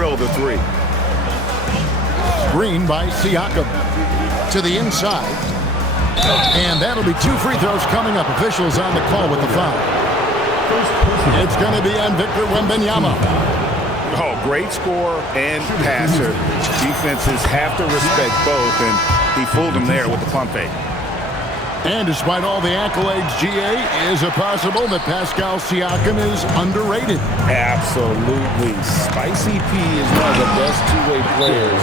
drill the three. Screen by Siakam to the inside. And that'll be 2 free throws coming up. Officials on the call with the foul. It's going to be on Victor Wembanyama. Oh, great scorer and passer. Defenses have to respect both, and he fooled them there with the pump fake. And despite all the accolades, GA, is it possible that Pascal Siakam is underrated? Absolutely. Spicy P is one of the best two-way players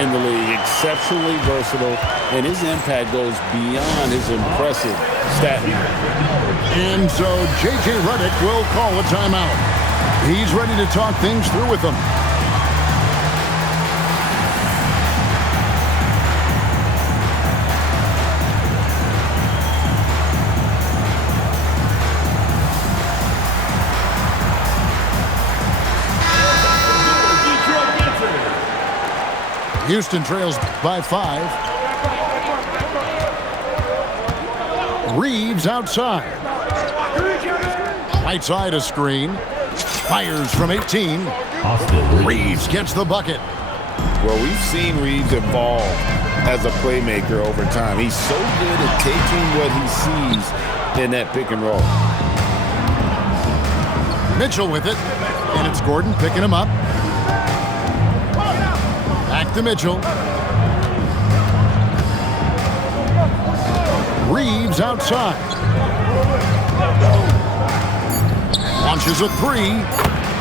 in the league. Exceptionally versatile, and his impact goes beyond his impressive stat line. And so J.J. Redick will call a timeout. He's ready to talk things through with them. Houston trails by 5. Reeves outside. Right side a screen. Fires from 18. Reeves gets the bucket. Well, we've seen Reeves evolve as a playmaker over time. He's so good at taking what he sees in that pick and roll. Mitchell with it. And it's Gordon picking him up. Back to Mitchell. Reeves outside. Launches a 3.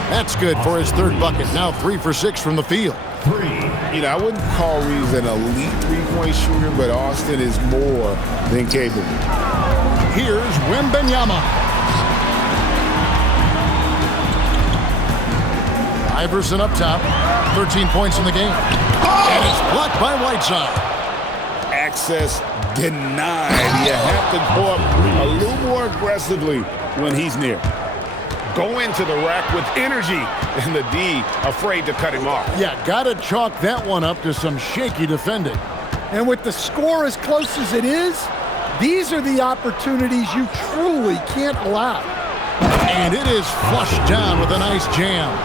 That's good for his 3rd bucket. Now 3 for 6 from the field. You know, I wouldn't call Reeves an elite three-point shooter, but Austin is more than capable. Here's Wembanyama. Iverson up top. 13 points in the game. And it's blocked by Whiteside. Access denied. You have to go up a little more aggressively when he's near. Go into the rack with energy, and the D afraid to cut him off. Yeah, gotta chalk that one up to some shaky defending. And with the score as close as it is, these are the opportunities you truly can't allow. And it is flushed down with a nice jam.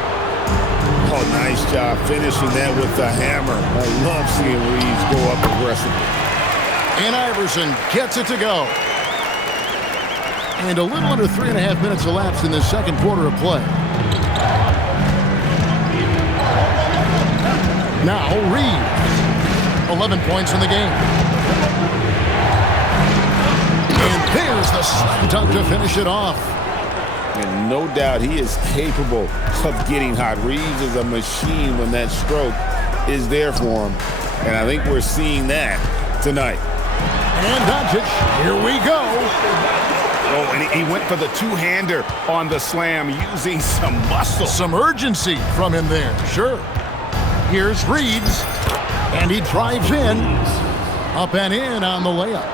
Oh, nice job finishing that with the hammer. I love seeing Reeves go up aggressively. And Iverson gets it to go. And a little under 3.5 minutes elapsed in the second quarter of play. Now Reeves, 11 points in the game. And there's the slam dunk to finish it off. And no doubt he is capable of getting hot. Reeves is a machine when that stroke is there for him. And I think we're seeing that tonight. And Doncic, here we go. Oh, and he went for the two-hander on the slam using some muscle. Some urgency from him there, sure. Here's Reeves, and he drives in. Up and in on the layup.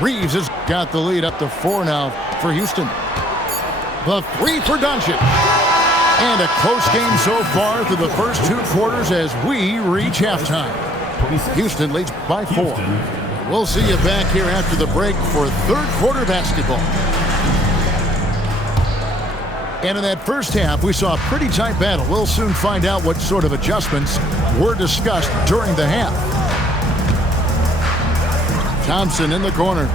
Reeves has got the lead up to 4 now for Houston. The 3 for Doncic. And a close game so far through the first 2 quarters as we reach halftime. Houston leads by 4. We'll see you back here after the break for 3rd quarter basketball. And in that first half, we saw a pretty tight battle. We'll soon find out what sort of adjustments were discussed during the half. Thompson in the corner.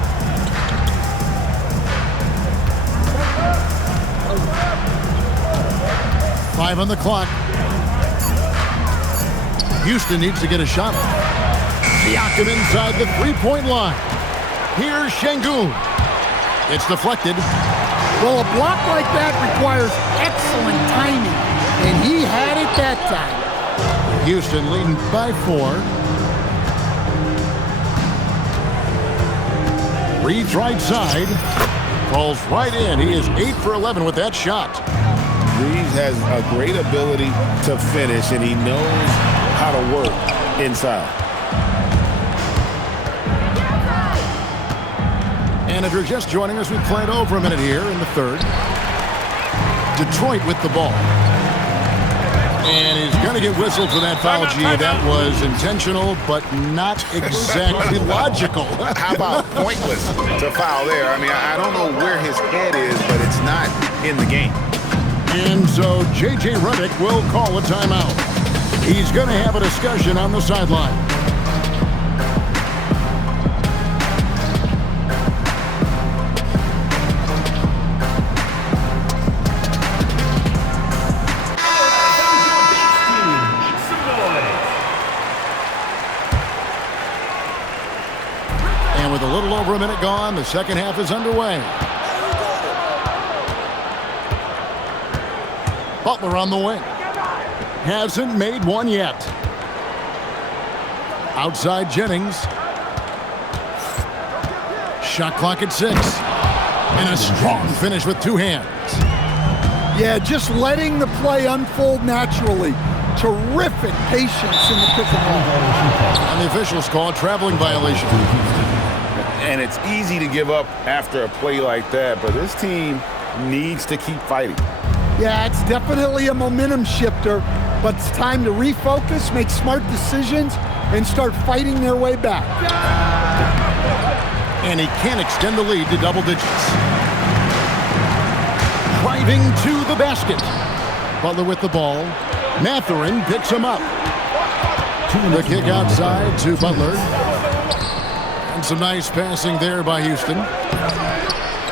Five on the clock. Houston needs to get a shot off. Siakam inside the three-point line. Here's Şengün. It's deflected. Well, a block like that requires excellent timing, and he had it that time. Houston leading by 4. Reeves right side. Falls right in. He is 8 for 11 with that shot. Reeves has a great ability to finish, and he knows how to work inside. And if you're just joining us, we've played over a minute here in the 3rd. Detroit with the ball. And he's going to get whistled for that foul, G. That was intentional, but not exactly logical. How about pointless to foul there? I mean, I don't know where his head is, but it's not in the game. And so J.J. Redick will call a timeout. He's going to have a discussion on the sideline. And with a little over a minute gone, the second half is underway. Butler on the wing. Hasn't made one yet. Outside Jennings. Shot clock at 6. And a strong finish with two hands. Yeah, just letting the play unfold naturally. Terrific patience in the pick and roll. And the officials call a traveling violation. And it's easy to give up after a play like that, but this team needs to keep fighting. Yeah, it's definitely a momentum shifter, but it's time to refocus, make smart decisions, and start fighting their way back. And he can extend the lead to double digits. Driving to the basket. Butler with the ball. Mathurin picks him up. The kick outside to Butler. And some nice passing there by Houston.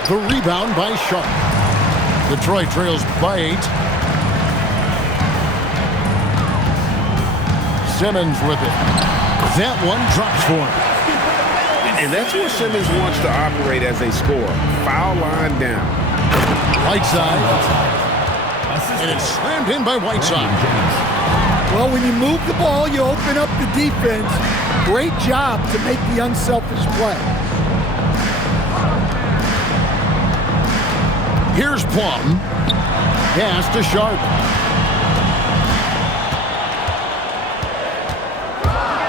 The rebound by Sharp. Detroit trails by 8. Simmons with it. That one drops for him. And that's where Simmons wants to operate as a scorer. Foul line down. Whiteside. And it's slammed in by Whiteside. Well, when you move the ball, you open up the defense. Great job to make the unselfish play. Here's Plum. Pass to Sharp.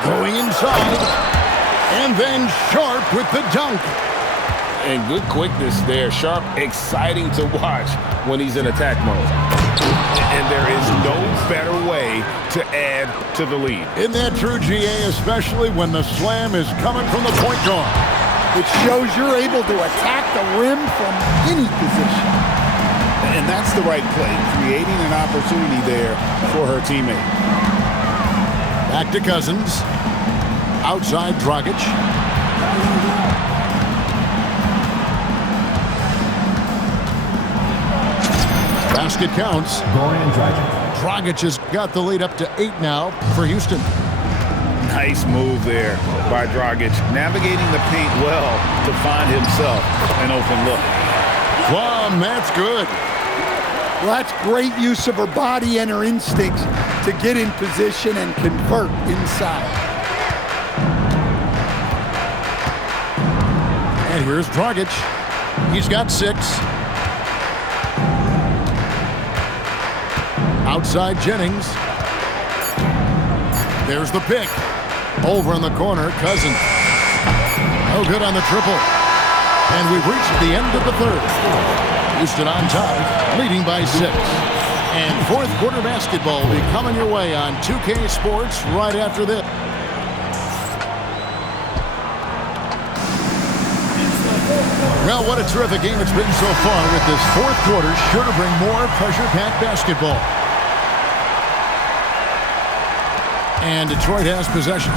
Going inside. And then Sharp with the dunk. And good quickness there. Sharp, exciting to watch when he's in attack mode. And there is no better way to add to the lead. Isn't that true, GA, especially when the slam is coming from the point guard? It shows you're able to attack the rim from any position. And that's the right play, creating an opportunity there for her teammate. Back to Cousins. Outside Dragic. Basket counts. Dragic has got the lead up to 8 now for Houston. Nice move there by Dragic, navigating the paint well to find himself an open look. Plum, that's good. Well, that's great use of her body and her instincts to get in position and convert inside. And here's Dragic. He's got 6. Outside Jennings. There's the pick. Over in the corner, Cousins. No good on the triple. And we've reached the end of the third. Houston on top, leading by 6. And fourth quarter basketball will be coming your way on 2K Sports right after this. Well, what a terrific game it's been so far, with this fourth quarter sure to bring more pressure-packed basketball. And Detroit has possession.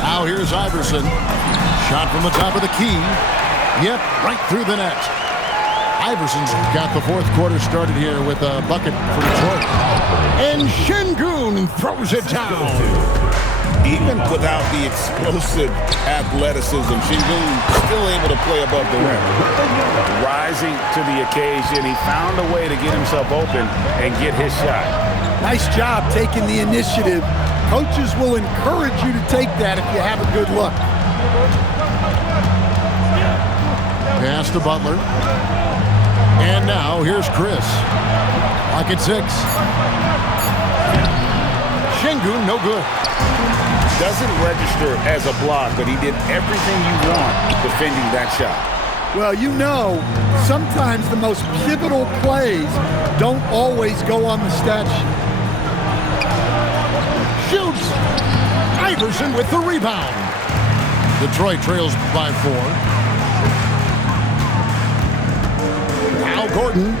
Now here's Iverson. Shot from the top of the key. Yep, right through the net. Iverson's got the fourth quarter started here with a bucket for Detroit. And Şengün throws it down. Even without the explosive athleticism, Şengün still able to play above the rim. Rising to the occasion, he found a way to get himself open and get his shot. Nice job taking the initiative. Coaches will encourage you to take that if you have a good look. Pass to Butler. And now here's Chris. Lock at 6. Şengün, no good. Doesn't register as a block, but he did everything you want defending that shot. Well, you know, sometimes the most pivotal plays don't always go on the stat sheet. Shoots. Iverson with the rebound. Detroit trails by 4. Gordon.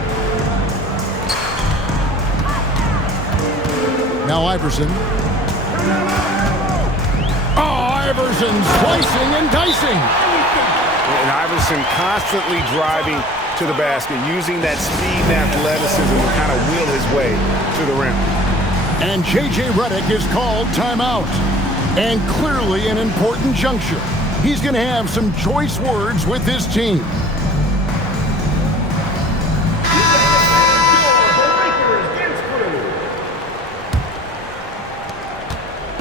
Now Iverson. Oh, Iverson slicing and dicing. And Iverson constantly driving to the basket, using that speed and athleticism to kind of wheel his way to the rim. And J.J. Redick is called timeout. And clearly an important juncture. He's going to have some choice words with his team.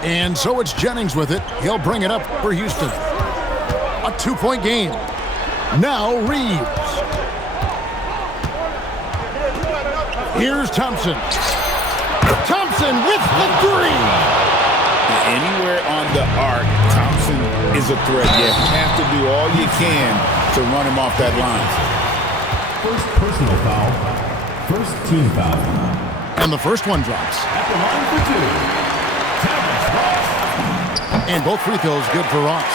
And so it's Jennings with it. He'll bring it up for Houston. A 2-point game. Now Reeves. Here's Thompson. Thompson with the three. Anywhere on the arc, Thompson is a threat. You have to do all you can to run him off that line. First personal foul. First team foul. And the first one drops. At the line for two. And both free throws good for Ross.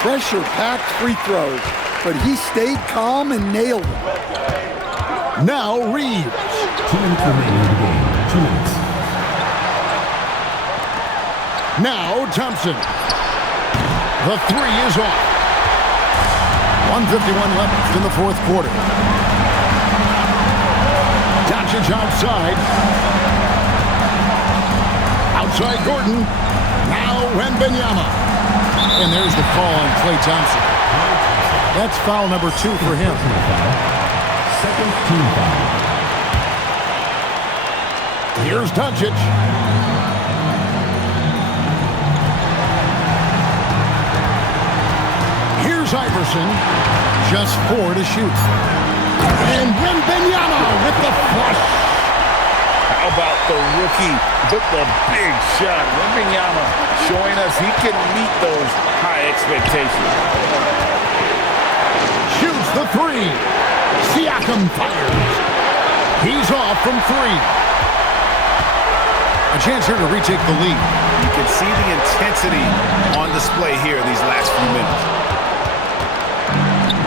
Pressure-packed free throws, but he stayed calm and nailed them. Now Reeves. 2 minutes remaining in the game. 2 minutes. Now Thompson. The three is off. 1:51 left in the fourth quarter. Doncic outside. Outside Gordon. Now Wembanyama. And there's the call on Klay Thompson. That's foul number 2 for him. Second team foul. Here's Doncic. Here's Iverson. Just 4 to shoot. And Wembanyama with the flush. How about the rookie with the big shot? Wembanyama showing us he can meet those high expectations. Shoots the three. Siakam fires. He's off from 3. A chance here to retake the lead. You can see the intensity on display here these last few minutes.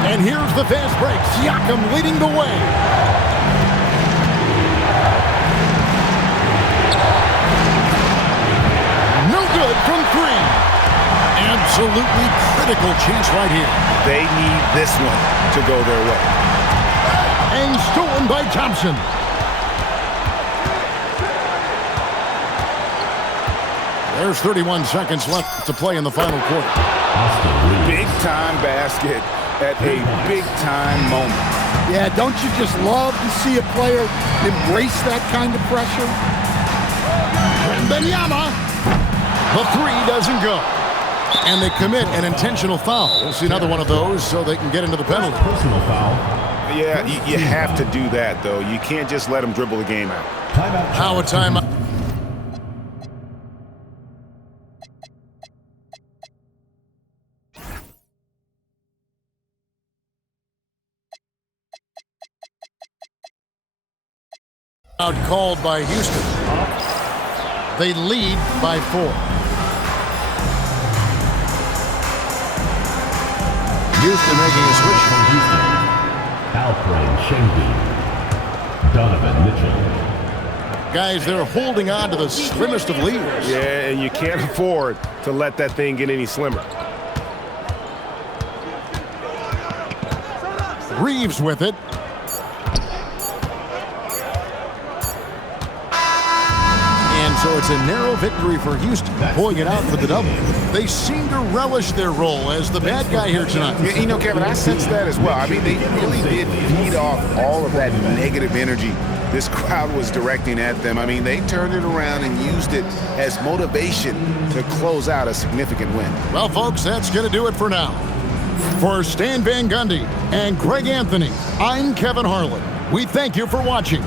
And here's the fast break. Siakam leading the way. No good from 3. Absolutely critical chance right here. They need this one to go their way. And stolen by Thompson. There's 31 seconds left to play in the final quarter. Big-time basket at a big-time moment. Yeah, don't you just love to see a player embrace that kind of pressure? Wembanyama. The 3 doesn't go. And they commit an intentional foul. We'll see another one of those so they can get into the penalty. Personal foul. Yeah, you have to do that, though. You can't just let them dribble the game out. Timeout. How a timeout. Out called by Houston. They lead by 4. Houston making a switch from Houston. Alfred Schengen. Donovan Mitchell. Guys, they're holding on to the slimmest of leads. Yeah, and you can't afford to let that thing get any slimmer. Reeves with it. And so it's a narrow victory for Houston, pulling it out for the double. They seem to relish their role as the bad guy here tonight. You know, Kevin, I sense that as well. I mean, they really did feed off all of that negative energy this crowd was directing at them. I mean, they turned it around and used it as motivation to close out a significant win. Well, folks, that's going to do it for now. For Stan Van Gundy and Greg Anthony, I'm Kevin Harlan. We thank you for watching.